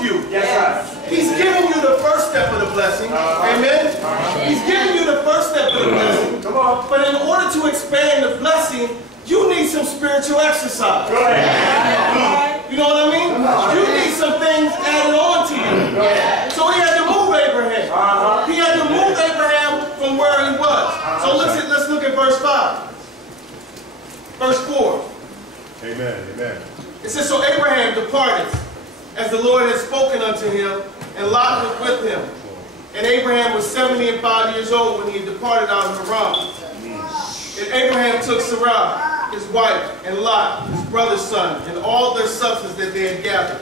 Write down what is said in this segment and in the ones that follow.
move you. He's giving you the first step of the blessing. Amen? He's giving you the first step of the blessing. Come on. But in order to expand the blessing, you need some spiritual exercise. You know what I mean? You need some things added on to you. So he had to move Abraham. He had to move Abraham from where he was. So let's look at verse 5. Verse 4. Amen. Amen. It says, so Abraham departed, as the Lord had spoken unto him, and Lot was with him. And Abraham was 75 years old when he departed out of Haran. And Abraham took Sarai, his wife, and Lot, his brother's son, and all their substance that they had gathered,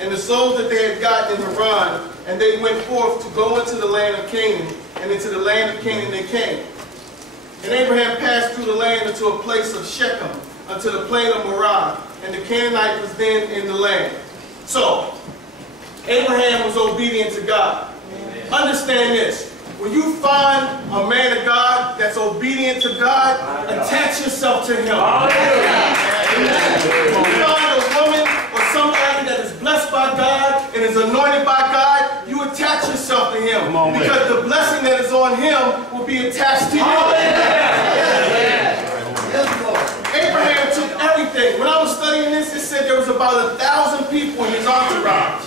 and the souls that they had gotten in Haran, and they went forth to go into the land of Canaan, and into the land of Canaan they came. And Abraham passed through the land unto a place of Shechem, unto the plain of Morah, and the Canaanite was then in the land. So, Abraham was obedient to God. Understand this. When you find a man of God that's obedient to God, attach yourself to him. When you find a woman or somebody that is blessed by God and is anointed by God, you attach yourself to him. Because the blessing that is on him will be attached to you. Abraham took everything. When I was studying this, it said there was about 1,000 people in his entourage.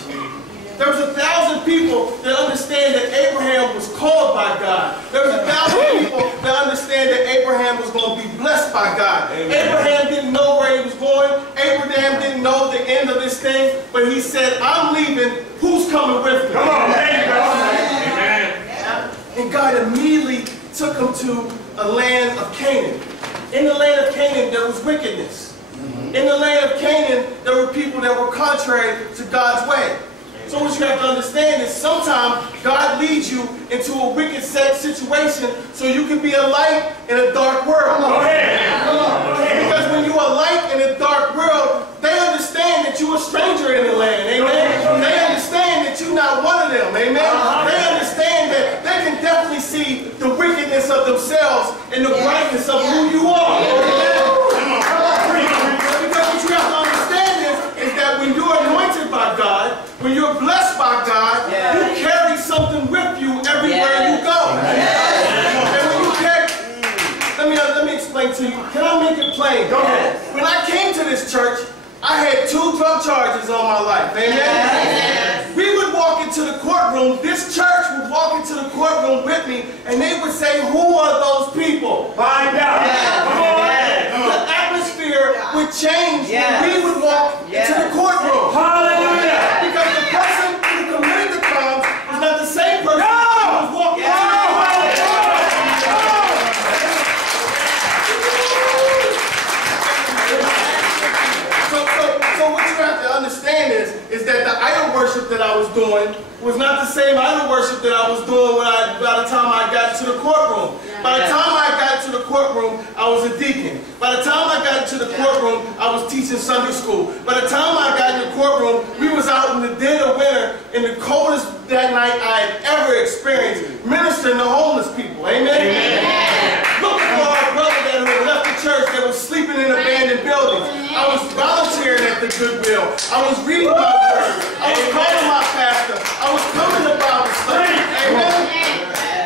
There was 1,000 people that understand that Abraham was called by God. There was 1,000 people that understand that Abraham was going to be blessed by God. Abraham didn't know where he was going. Abraham didn't know the end of this thing. But he said, I'm leaving. Who's coming with me? Come on, Amen. And God immediately took him to a land of Canaan. In the land of Canaan, there was wickedness. In the land of Canaan, there were people that were contrary to God's way. So what you have to understand is sometimes God leads you into a wicked situation so you can be a light in a dark world. Because when you are light in a dark world, they understand that you're a stranger in the land. Amen. They understand that you're not one of them. Amen. They understand that they can definitely see the wickedness of themselves and the brightness of who you are. Because what you have to understand is that when you're anointed by God, when you're blessed by God, you carry something with you everywhere you go. And when you carry, let me explain to you. Can I make it plain? When I came to this church, I had 2 drug charges on my life. Amen? We would walk into the courtroom, this church would walk into the courtroom with me, and they would say, who are those people? Find out. The atmosphere would change when we would walk into the courtroom. Hallelujah. Because the person who committed the crime was not the same person who was walking into the courtroom. So what you have to understand is that the idol worship that I was doing was not the same idol worship that I was doing by the time I got to the courtroom. By the time I got to the courtroom, I was a deacon. By the time I got to the courtroom, I was teaching Sunday school. By the time I got in the courtroom, we was out in the dead of winter in the coldest that night I had ever experienced, ministering to homeless people. Amen? Looking for our brother that had left the church that was sleeping in abandoned buildings. I was volunteering at the Goodwill. I was reading my word. I was calling my pastor. I was coming to Bible study. Amen?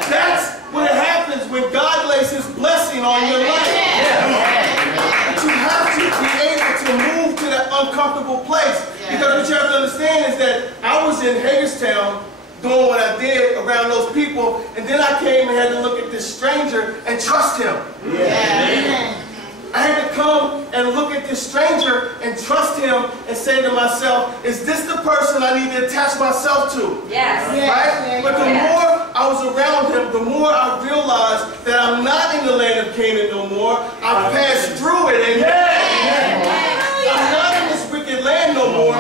That's what happens when God lays his blessing on your life. But you have to be able to move to that uncomfortable place. Because what you have to understand is that I was in Hagerstown doing what I did around those people, and then I came and had to look at this stranger and trust him. I had to come and look at this stranger and trust him and say to myself, is this the person I need to attach myself to? Right? But the more I was around him, the more I realized that I'm not in the land of Canaan no more. I passed through it. Amen. I'm not in this wicked land no more.